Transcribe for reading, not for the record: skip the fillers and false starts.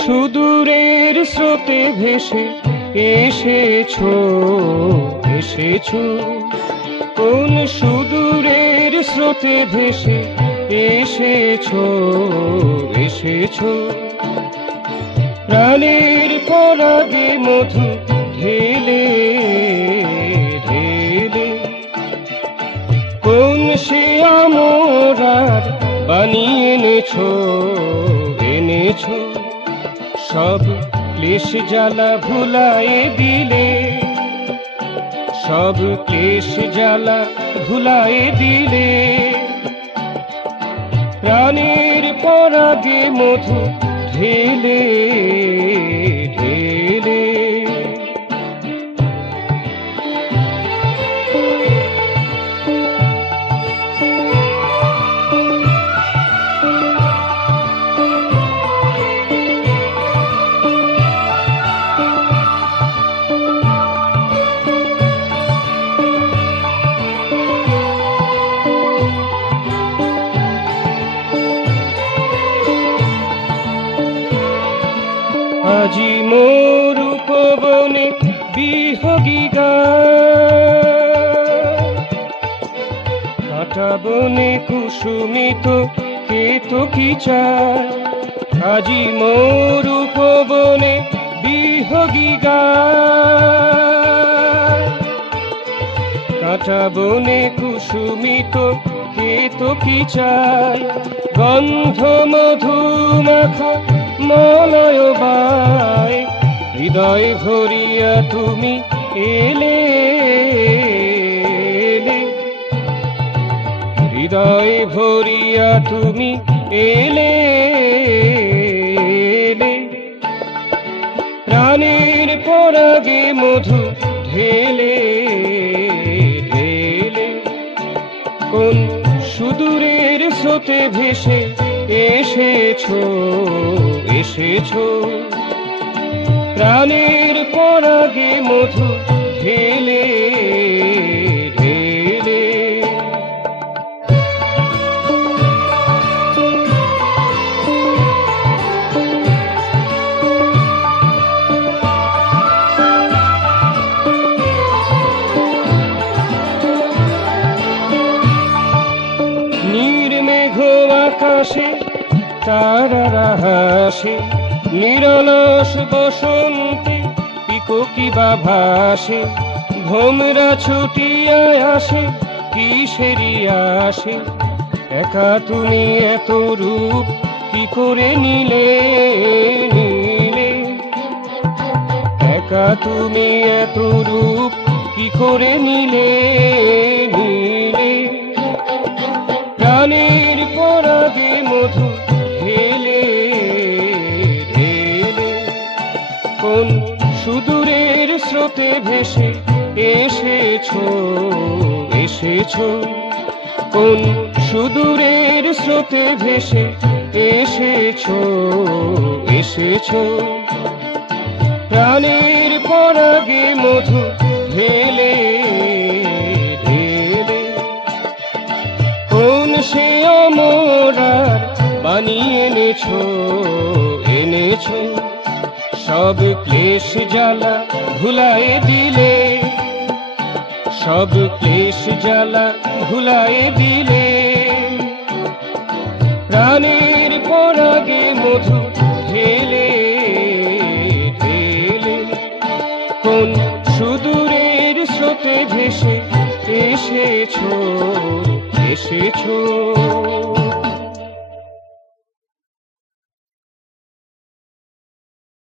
সুদূরের স্রোতে ভেসে এসেছো, এসেছো। কোন সুদূরের স্রোতে ভেসে এসেছো, এসেছো। প্রাণের পরাগে মধু ঢেলে ঢেলে, কোন সে আমরার বানিয়ে এনেছো, এনেছো। সব ক্লেশ জ্বালা ভুলায়ে দিলে, সব ক্লেশ জ্বালা ভুলায়ে দিলে। প্রাণের পরাগে মধু ঢেলে ঢেলে। আজি মোর উপবনে বিহগী গান, কাঁটা বনে কুসুমিত কেতকী চায়। আজি মোর উপবনে বিহগী গান, কাঁটা বনে কুসুমিত কেতকী চায়। গন্ধ মধু মাখা মলয় বায়, হৃদয় ভরিয়া তুমি এলে এলে। হৃদয় ভরিয়া তুমি এলে এলে। প্রাণের পরাগে মধু ঢেলে ঢেলে। কোন সুদূরের স্রোতে ভেসে এসেছো, এসেছো। প্রাণের পরাগে মধু ঢেলে ঢেলে। নির্মেঘ আকাশে তারারা হাসে, নিরলস বসন্তে পিকোকি বা ভাসে। ভোমরা ছুটিয়া আসে কিসেরি আসে, একা তুমি এত রূপ কি করে নিলে নিলে। একা তুমি এত রূপ কি করে নিলে নিলে। প্রাণের পরাগে মধু ঢেলে ঢেলে। কোন সুদূরের স্রোতে ভেসে এসেছো, এসেছো। কোন সুদূরের স্রোতে ভেসে এসেছো, এসেছো। প্রাণের পরাগে মধু ঢেলে ঢেলে। কোন সে আমরার বানিয়ে এনেছো, এনেছো। সব ক্লেশ জ্বালা ভুলায়ে দিলে, সব ক্লেশ জ্বালা ভুলায়ে দিলে। প্রাণের পরাগে মধু ঢেলে ঢেলে। কোন সুদূরের স্রোতে ভেসে এসেছো, এসেছো।